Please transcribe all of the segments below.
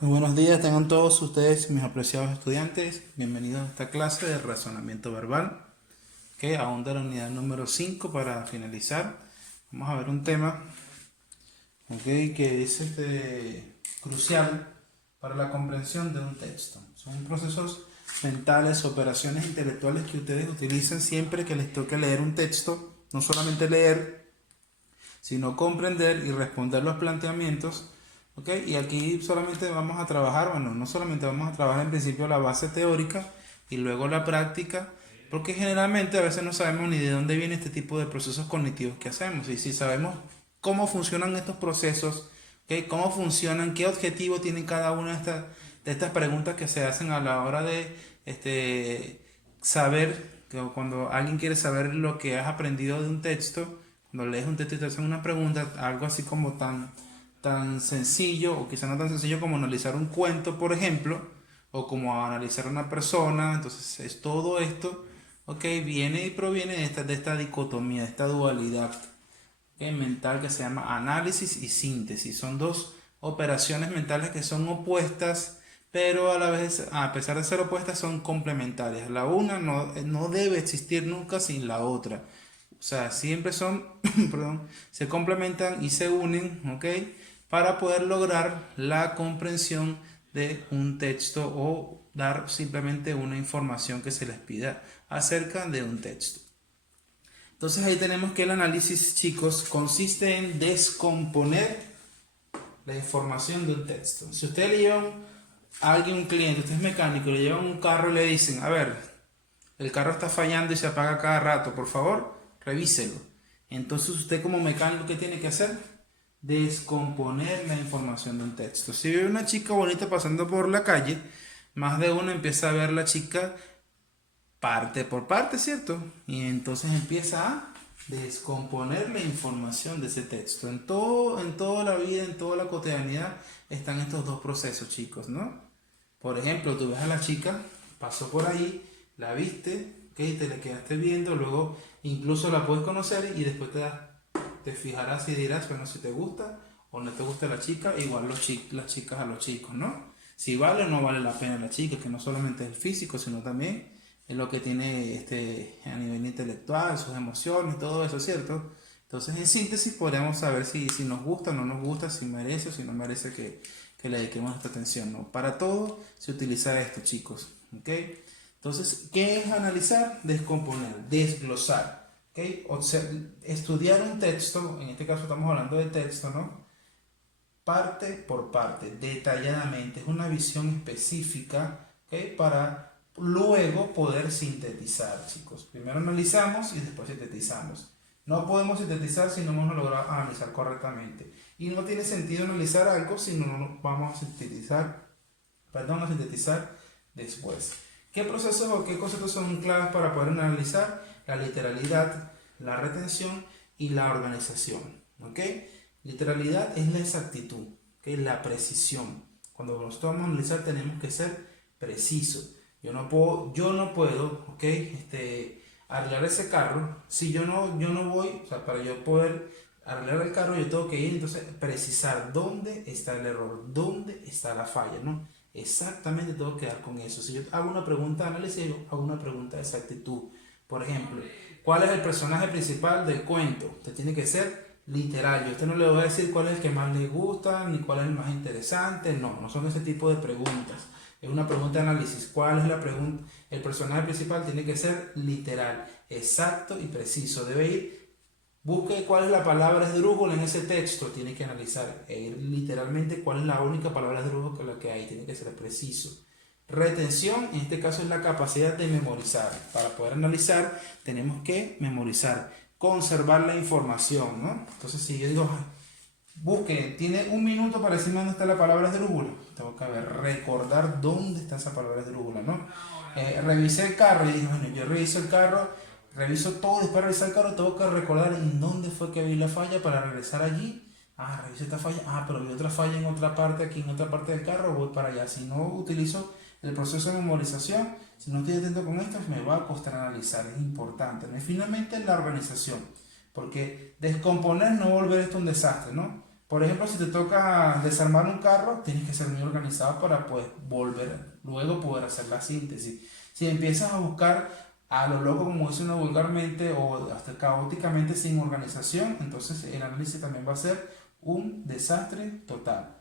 Muy buenos días, tengan todos ustedes, mis apreciados estudiantes. Bienvenidos a esta clase de razonamiento verbal, que aún de la unidad número 5 para finalizar. Vamos a ver un tema, que es crucial para la comprensión de un texto. Son procesos mentales, operaciones intelectuales que ustedes utilizan siempre que les toque leer un texto. No solamente leer, sino comprender y responder los planteamientos. ¿Ok? Y aquí solamente vamos a trabajar, bueno, no solamente vamos a trabajar en principio la base teórica y luego la práctica, porque generalmente a veces no sabemos ni de dónde viene este tipo de procesos cognitivos que hacemos. Y si sabemos cómo funcionan estos procesos, ¿ok? Cómo funcionan, qué objetivo tienen cada una de estas preguntas que se hacen a la hora de saber, que cuando alguien quiere saber lo que has aprendido de un texto, cuando lees un texto y te hacen una pregunta, algo así como tan sencillo, o quizá no tan sencillo como analizar un cuento, por ejemplo, o como analizar a una persona. Entonces, es todo esto, ok, viene y proviene de esta dicotomía, de esta dualidad, mental, que se llama análisis y síntesis. Son dos operaciones mentales que son opuestas, pero a la vez, a pesar de ser opuestas, son complementarias. La una no debe existir nunca sin la otra. O sea, siempre son, perdón, se complementan y se unen, ¿ok? Para poder lograr la comprensión de un texto o dar simplemente una información que se les pida acerca de un texto. Entonces ahí tenemos que el análisis, chicos, consiste en descomponer la información de un texto. Si usted le llevan a alguien, un cliente, usted es mecánico, le llevan un carro y le dicen, a ver, el carro está fallando y se apaga cada rato, por favor, revíselo. Entonces usted como mecánico, ¿qué tiene que hacer? Descomponer la información de un texto. Si ve una chica bonita pasando por la calle, más de uno empieza a ver la chica parte por parte, ¿cierto? Y entonces empieza a descomponer la información de ese texto. En toda la vida, en toda la cotidianidad, están estos dos procesos, chicos, ¿no? Por ejemplo, tú ves a la chica, pasó por ahí, la viste, ¿ok? Te la quedaste viendo, luego incluso la puedes conocer y después te fijarás y dirás, bueno, si te gusta o no te gusta la chica, igual las chicas a los chicos, ¿no? Si vale o no vale la pena la chica, que no solamente es el físico, sino también es lo que tiene a nivel intelectual, sus emociones, todo eso, ¿cierto? Entonces, en síntesis, podríamos saber si nos gusta o no nos gusta, si merece o si no merece que le dediquemos nuestra atención, ¿no? Para todo se utiliza esto, chicos, ¿ok? Entonces, ¿qué es analizar? Descomponer, desglosar, ¿ok? Estudiar un texto, en este caso estamos hablando de texto, ¿no? Parte por parte, detalladamente, es una visión específica, ¿ok? Para luego poder sintetizar, chicos. Primero analizamos y después sintetizamos. No podemos sintetizar si no hemos logrado analizar correctamente. Y no tiene sentido analizar algo si no lo vamos a sintetizar después. ¿Qué procesos o qué conceptos son claves para poder analizar? La literalidad, la retención y la organización. ¿Ok? Literalidad es la exactitud, ¿okay? La precisión. Cuando nos vamos a analizar tenemos que ser precisos. Yo no puedo, ¿ok? Arreglar ese carro si yo no voy, o sea, para yo poder arreglar el carro yo tengo que ir entonces precisar dónde está el error, dónde está la falla, ¿no? Exactamente tengo que dar con eso. Si yo hago una pregunta de análisis, yo hago una pregunta de exactitud. Por ejemplo, ¿cuál es el personaje principal del cuento? Usted tiene que ser literal. Yo a usted no le voy a decir cuál es el que más le gusta, ni cuál es el más interesante. No, no son ese tipo de preguntas. Es una pregunta de análisis. ¿Cuál es la pregunta? El personaje principal tiene que ser literal, exacto y preciso. Debe ir, busque cuál es la palabra esdrújula en ese texto. Tiene que analizar literalmente cuál es la única palabra esdrújula que hay. Tiene que ser preciso. Retención, en este caso, es la capacidad de memorizar. Para poder analizar, tenemos que memorizar, conservar la información, ¿no? Entonces, si yo digo, busque, tiene un minuto para decirme dónde está la palabra esdrújula, tengo que recordar dónde está esa palabra esdrújula, ¿no? Revisé el carro y dije, bueno, yo reviso el carro, reviso todo, después de revisar el carro, tengo que recordar en dónde fue que vi la falla para regresar allí. Ah, revisé esta falla, pero vi otra falla en otra parte, aquí en otra parte del carro, voy para allá. Si no utilizo el proceso de memorización, si no estoy atento con esto, me va a costar analizar, es importante, ¿no? Y finalmente la organización, porque descomponer no volver esto un desastre, ¿no? Por ejemplo, si te toca desarmar un carro, tienes que ser muy organizado para pues luego poder hacer la síntesis. Si empiezas a buscar a lo loco, como dice uno vulgarmente, o hasta caóticamente sin organización, entonces el análisis también va a ser un desastre total.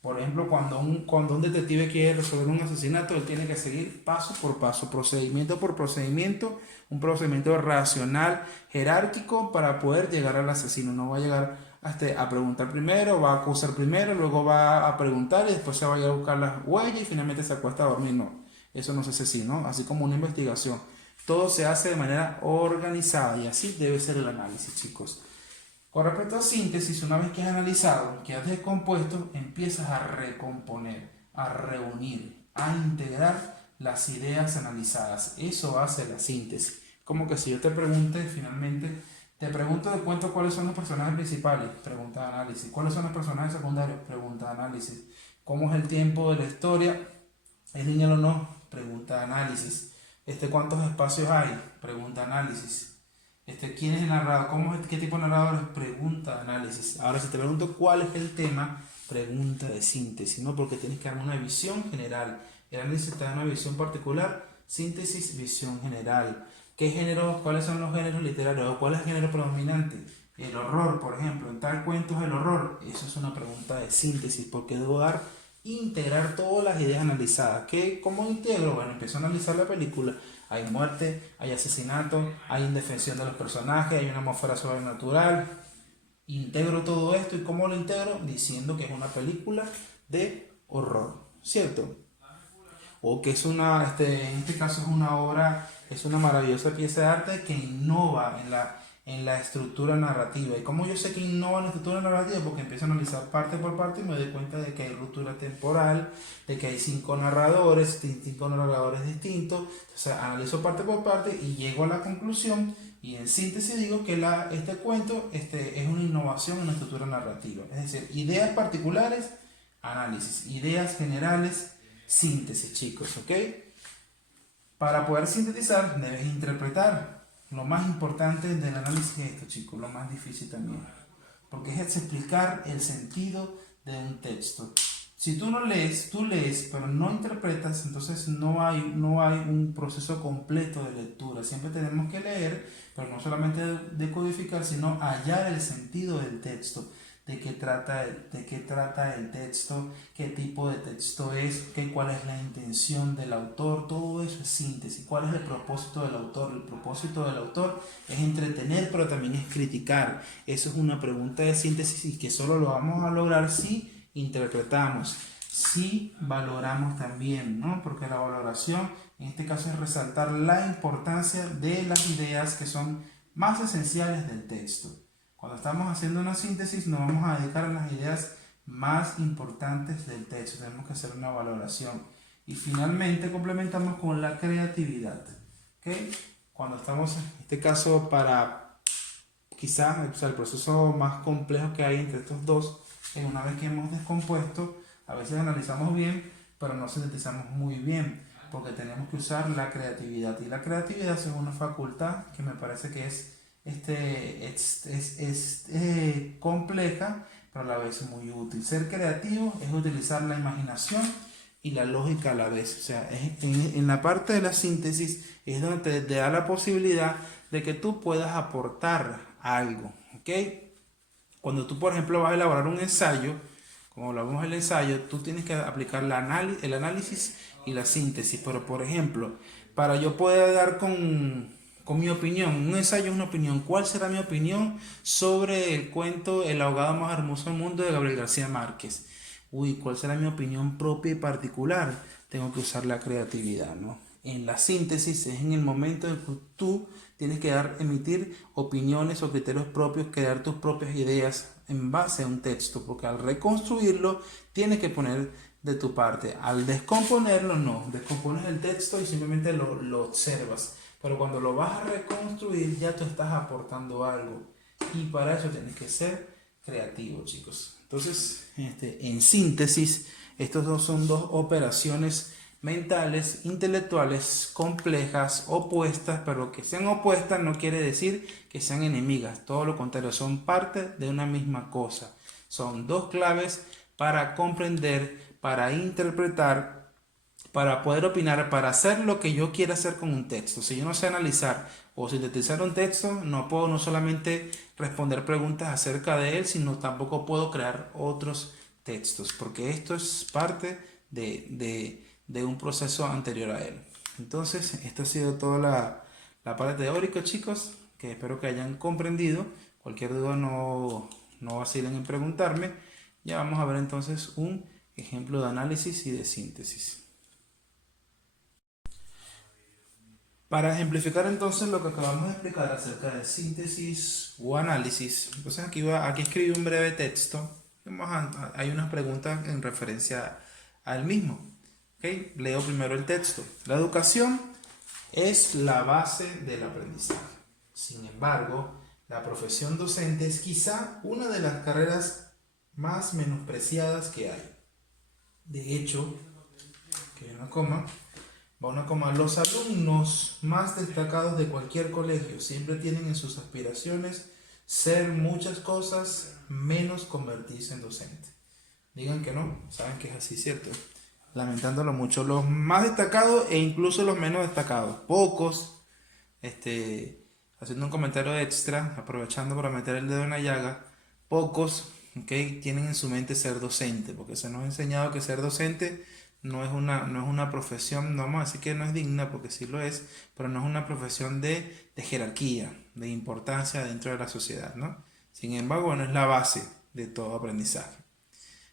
Por ejemplo, cuando un detective quiere resolver un asesinato, él tiene que seguir paso por paso, procedimiento por procedimiento, un procedimiento racional, jerárquico, para poder llegar al asesino. No va a llegar a preguntar primero, va a acusar primero, luego va a preguntar y después se va a ir a buscar las huellas y finalmente se acuesta a dormir. No, eso no se hace así, ¿no? Así como una investigación. Todo se hace de manera organizada y así debe ser el análisis, chicos. Con respecto a síntesis, una vez que has analizado, que has descompuesto, empiezas a recomponer, a reunir, a integrar las ideas analizadas. Eso hace la síntesis. Como que si yo te pregunte, finalmente, te pregunto de cuento cuáles son los personajes principales, pregunta de análisis. ¿Cuáles son los personajes secundarios? Pregunta de análisis. ¿Cómo es el tiempo de la historia? ¿Es lineal o no? Pregunta de análisis. ¿Cuántos espacios hay? Pregunta de análisis. ¿Quién es el narrador? ¿Qué tipo de narrador? Pregunta de análisis. Ahora, si te pregunto cuál es el tema, pregunta de síntesis, ¿no? Porque tienes que dar una visión general. El análisis te da una visión particular, síntesis, visión general. ¿Qué género? ¿Cuáles son los géneros literarios? ¿Cuál es el género predominante? El horror, por ejemplo. ¿En tal cuento es el horror? Eso es una pregunta de síntesis, porque debo integrar todas las ideas analizadas. ¿Cómo integro? Bueno, empiezo a analizar la película. Hay muerte, hay asesinato, hay indefensión de los personajes, hay una atmósfera sobrenatural. Integro todo esto. ¿Y cómo lo integro? Diciendo que es una película de horror, ¿cierto? O que en este caso es una obra, es una maravillosa pieza de arte que innova en la estructura narrativa. ¿Y cómo yo sé que innova en la estructura narrativa? Porque empiezo a analizar parte por parte y me doy cuenta de que hay ruptura temporal, de que hay cinco narradores distintos. O sea, analizo parte por parte y llego a la conclusión y en síntesis digo que este cuento es una innovación en la estructura narrativa. Es decir, ideas particulares, análisis; ideas generales, síntesis, chicos, ¿ok? Para poder sintetizar, debes interpretar. Lo más importante del análisis es esto, chicos, lo más difícil también, porque es explicar el sentido de un texto. Si tú no lees, tú lees, pero no interpretas, entonces no hay un proceso completo de lectura. Siempre tenemos que leer, pero no solamente decodificar, sino hallar el sentido del texto. De qué trata el texto, qué tipo de texto es, cuál es la intención del autor. Todo eso es síntesis. ¿Cuál es el propósito del autor? El propósito del autor es entretener, pero también es criticar. Eso es una pregunta de síntesis y que solo lo vamos a lograr si interpretamos, si valoramos también, ¿no? Porque la valoración en este caso es resaltar la importancia de las ideas que son más esenciales del texto. Cuando estamos haciendo una síntesis nos vamos a dedicar a las ideas más importantes del texto. Tenemos que hacer una valoración. Y finalmente complementamos con la creatividad. ¿Okay? Cuando estamos, en este caso, para quizás el proceso más complejo que hay entre estos dos, es una vez que hemos descompuesto, a veces analizamos bien, pero no sintetizamos muy bien, porque tenemos que usar la creatividad. Y la creatividad es una facultad que me parece que es compleja, pero a la vez muy útil. Ser creativo es utilizar la imaginación y la lógica a la vez. O sea, en la parte de la síntesis es donde te da la posibilidad de que tú puedas aportar algo, ¿ok? Cuando tú, por ejemplo, vas a elaborar un ensayo, como hablamos del ensayo, tú tienes que aplicar el análisis y la síntesis. Pero, por ejemplo, para yo poder dar con mi opinión, un ensayo es una opinión. ¿Cuál será mi opinión sobre el cuento El ahogado más hermoso del mundo de Gabriel García Márquez? ¿Cuál será mi opinión propia y particular? Tengo que usar la creatividad, ¿no? En la síntesis es en el momento en que tú tienes que emitir opiniones o criterios propios, crear tus propias ideas en base a un texto, porque al reconstruirlo tienes que poner de tu parte. Al descomponerlo, no. Descompones el texto y simplemente lo observas. Pero cuando lo vas a reconstruir ya tú estás aportando algo. Y para eso tienes que ser creativo, chicos. Entonces, en síntesis, son dos operaciones mentales, intelectuales, complejas, opuestas, pero que sean opuestas no quiere decir que sean enemigas. Todo lo contrario, son parte de una misma cosa. Son dos claves para comprender, para interpretar, para poder opinar, para hacer lo que yo quiera hacer con un texto. Si yo no sé analizar o sintetizar un texto, no puedo no solamente responder preguntas acerca de él, sino tampoco puedo crear otros textos, porque esto es parte de un proceso anterior a él. Entonces, esto ha sido toda la parte teórica, chicos, que espero que hayan comprendido. Cualquier duda no vacilen en preguntarme. Ya vamos a ver entonces un ejemplo de análisis y de síntesis. Para ejemplificar entonces lo que acabamos de explicar acerca de síntesis o análisis, entonces aquí escribí un breve texto. Hay unas preguntas en referencia al mismo. ¿Okay? Leo primero el texto. La educación es la base del aprendizaje. Sin embargo, la profesión docente es quizá una de las carreras más menospreciadas que hay. De hecho, que hay una coma. Los alumnos más destacados de cualquier colegio siempre tienen en sus aspiraciones ser muchas cosas menos convertirse en docente. Digan que no, saben que es así, ¿cierto? Lamentándolo mucho, los más destacados e incluso los menos destacados, pocos, haciendo un comentario extra, aprovechando para meter el dedo en la llaga, pocos, ¿okay?, tienen en su mente ser docente, porque se nos ha enseñado que ser docente no es una profesión, no vamos a decir que no es digna, porque sí lo es, pero no es una profesión de jerarquía, de importancia dentro de la sociedad, ¿no? Sin embargo, bueno, es la base de todo aprendizaje.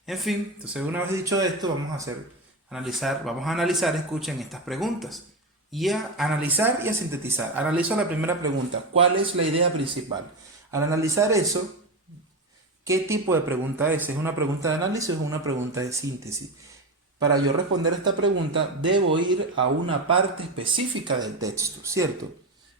En fin, entonces una vez dicho esto, vamos a analizar, escuchen estas preguntas, y a analizar y a sintetizar. Analizo la primera pregunta, ¿cuál es la idea principal? Al analizar eso, ¿qué tipo de pregunta es? ¿Es una pregunta de análisis o es una pregunta de síntesis? Para yo responder esta pregunta, debo ir a una parte específica del texto, ¿cierto?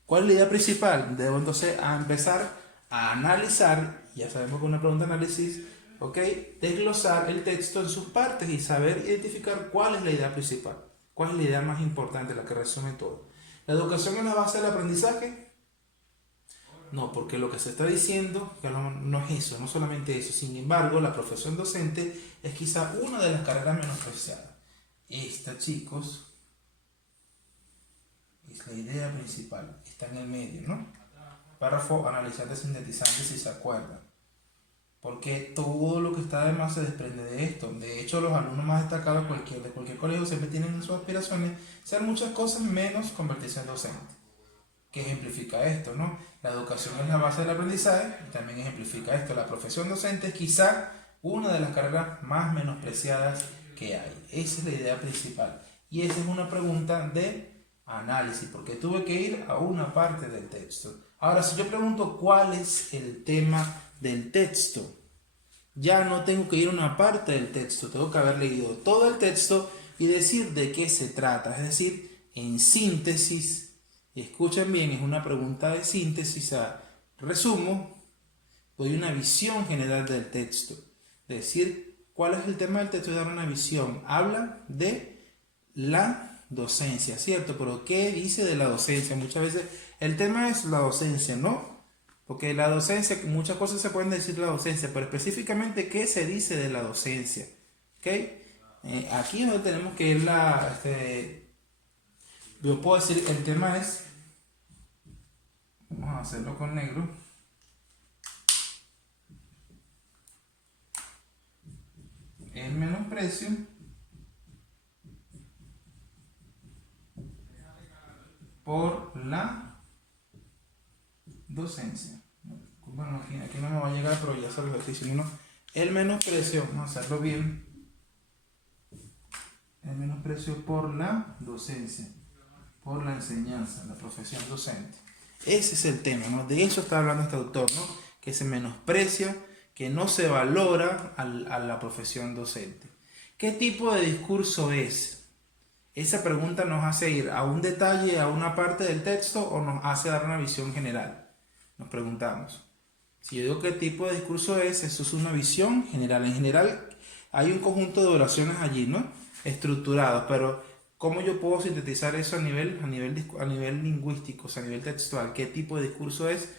¿Cuál es la idea principal? Debo entonces empezar a analizar, ya sabemos que una pregunta de análisis, ¿ok?, desglosar el texto en sus partes y saber identificar cuál es la idea principal, cuál es la idea más importante, la que resume todo. ¿La educación es la base del aprendizaje? No, porque lo que se está diciendo que no es eso, no solamente eso. Sin embargo, la profesión docente es quizá una de las carreras menospreciadas. Esta, chicos, es la idea principal, está en el medio, ¿no? Párrafo analizante sintetizante, si se acuerdan. Porque todo lo que está además se desprende de esto. De hecho, los alumnos más destacados de cualquier colegio siempre tienen en sus aspiraciones ser muchas cosas menos convertirse en docente. ¿Qué ejemplifica esto, no? La educación es la base del aprendizaje y también ejemplifica esto. La profesión docente es quizá una de las carreras más menospreciadas que hay. Esa es la idea principal. Y esa es una pregunta de análisis, porque tuve que ir a una parte del texto. Ahora, si yo pregunto cuál es el tema del texto, ya no tengo que ir a una parte del texto, tengo que haber leído todo el texto y decir de qué se trata. Es decir, en síntesis, y escuchen bien, es una pregunta de síntesis. Resumo, doy una visión general del texto. Decir cuál es el tema del texto y dar una visión. Habla de la docencia, ¿cierto? Pero ¿qué dice de la docencia? Muchas veces el tema es la docencia, ¿no? Porque la docencia, muchas cosas se pueden decir de la docencia, pero específicamente, ¿qué se dice de la docencia? ¿Ok? Aquí es donde tenemos que ir yo puedo decir, el tema es, vamos a hacerlo con negro, el menosprecio por la docencia. Bueno, aquí no me va a llegar, pero ya se lo estoy diciendo. El menosprecio, vamos a hacerlo bien, el menosprecio por la docencia, por la enseñanza, la profesión docente. Ese es el tema, ¿no? De eso está hablando este autor, ¿no? Que se menosprecia, que no se valora a la profesión docente. ¿Qué tipo de discurso es? Esa pregunta nos hace ir a un detalle, a una parte del texto, o nos hace dar una visión general. Nos preguntamos. Si yo digo qué tipo de discurso es, eso es una visión general. En general hay un conjunto de oraciones allí, ¿no? Estructurados, pero ¿cómo yo puedo sintetizar eso a nivel lingüístico, o sea, a nivel textual? ¿Qué tipo de discurso es?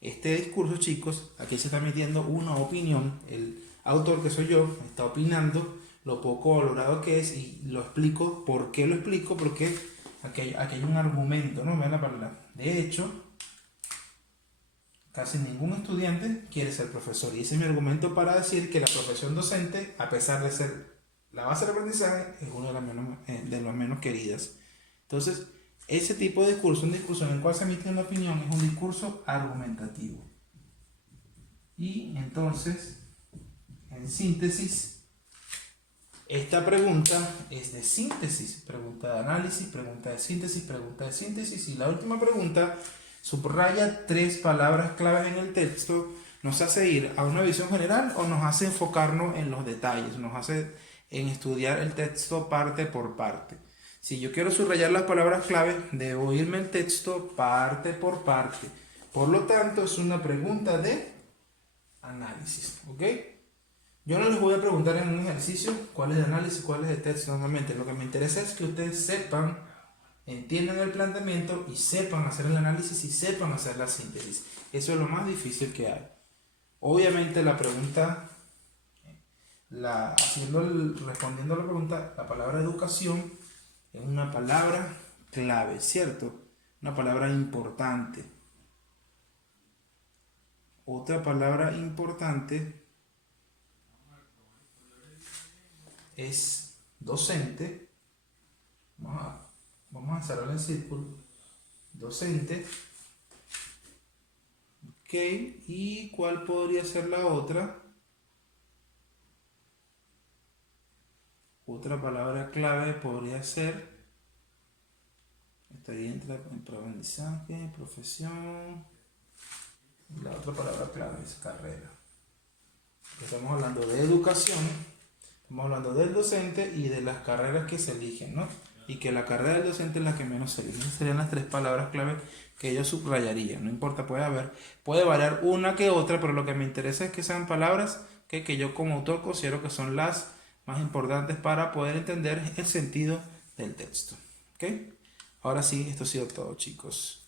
Este discurso, chicos, aquí se está metiendo una opinión. El autor, que soy yo, está opinando lo poco valorado que es y lo explico. ¿Por qué lo explico? Porque aquí hay un argumento, ¿no? Vean la palabra. De hecho, casi ningún estudiante quiere ser profesor. Y ese es mi argumento para decir que la profesión docente, a pesar de ser la base del aprendizaje, es una de las menos queridas. Entonces, ese tipo de discurso, un discurso en el cual se emite una opinión, es un discurso argumentativo. Y entonces, en síntesis, esta pregunta es de síntesis, pregunta de análisis, pregunta de síntesis, pregunta de síntesis. Y la última pregunta subraya 3 palabras claves en el texto. Nos hace ir a una visión general o nos hace enfocarnos en los detalles, nos hace en estudiar el texto parte por parte. Si yo quiero subrayar las palabras clave, debo irme el texto parte por parte. Por lo tanto, es una pregunta de análisis, ¿ok? Yo no les voy a preguntar en un ejercicio cuál es de análisis, cuál es de texto normalmente. Lo que me interesa es que ustedes sepan, entiendan el planteamiento y sepan hacer el análisis y sepan hacer la síntesis. Eso es lo más difícil que hay. Obviamente la pregunta, respondiendo a la pregunta, la palabra educación es una palabra clave, ¿cierto? Una palabra importante. Otra palabra importante es docente. Vamos a cerrar el círculo. Docente. Ok, ¿y cuál podría ser la otra? Otra palabra clave podría ser, estaría entre aprendizaje, profesión. La otra palabra clave es carrera. Estamos hablando de educación, estamos hablando del docente y de las carreras que se eligen, ¿no? Y que la carrera del docente es la que menos se elige. Esas serían las 3 palabras clave que yo subrayaría. No importa, puede variar una que otra, pero lo que me interesa es que sean palabras que yo como autor considero que son las más importantes para poder entender el sentido del texto. ¿Ok? Ahora sí, esto ha sido todo, chicos.